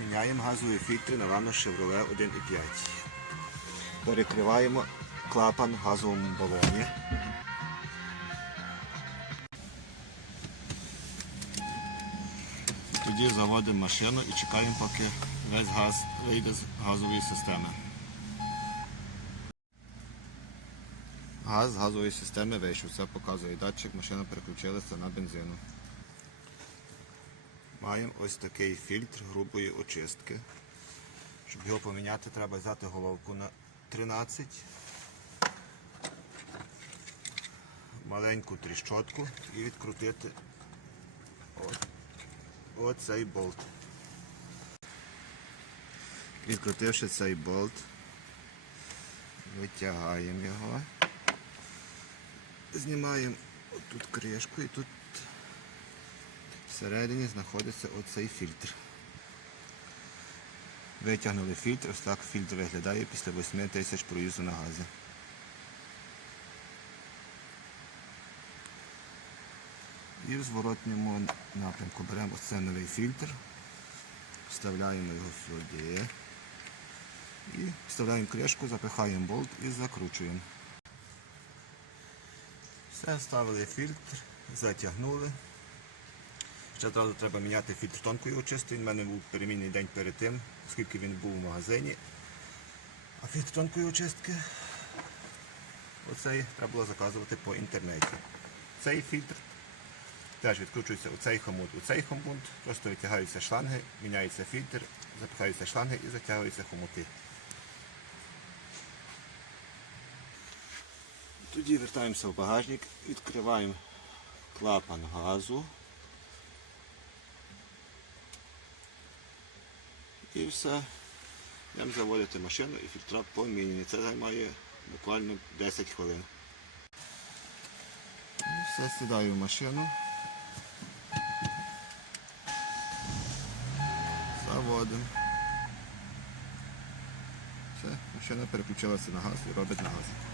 Міняємо газові фільтри на ванну Chevrolet 1.5. Перекриваємо клапан в газовому балоні. Тоді заводимо машину і чекаємо, поки весь газ вийде з газової системи. Газ з газової системи вийшов, це показує датчик, машина переключилася на бензину. Маємо ось такий фільтр грубої очистки. Щоб його поміняти, треба взяти головку на 13, маленьку тріщотку і відкрутити оцей болт. Відкрутивши цей болт, витягаємо його, знімаємо тут кришку і тут Всередині знаходиться оцей фільтр. Витягнули фільтр, ось так фільтр виглядає після 8 тисяч проїзду на газі. І в зворотньому напрямку беремо оце новий фільтр, вставляємо його сюди і вставляємо кришку, запихаємо болт і закручуємо. Все, вставили фільтр, затягнули. Ще одразу треба міняти фільтр тонкої очистки. В мене був перемінний день перед тим, оскільки він був в магазині. А фільтр тонкої очистки оцей треба було заказувати по інтернеті. Цей фільтр теж відкручується у цей хомут, у цей хомут, просто витягаються шланги, міняється фільтр, запихаються шланги і затягуються хомути. Тоді вертаємося в багажник, відкриваємо клапан газу. І все. Йдемо заводити машину і фільтра поміняні. Це займає буквально 10 хвилин. І все, сідаю в машину. Заводимо. Все, машина переключилася на газ і робить на газ.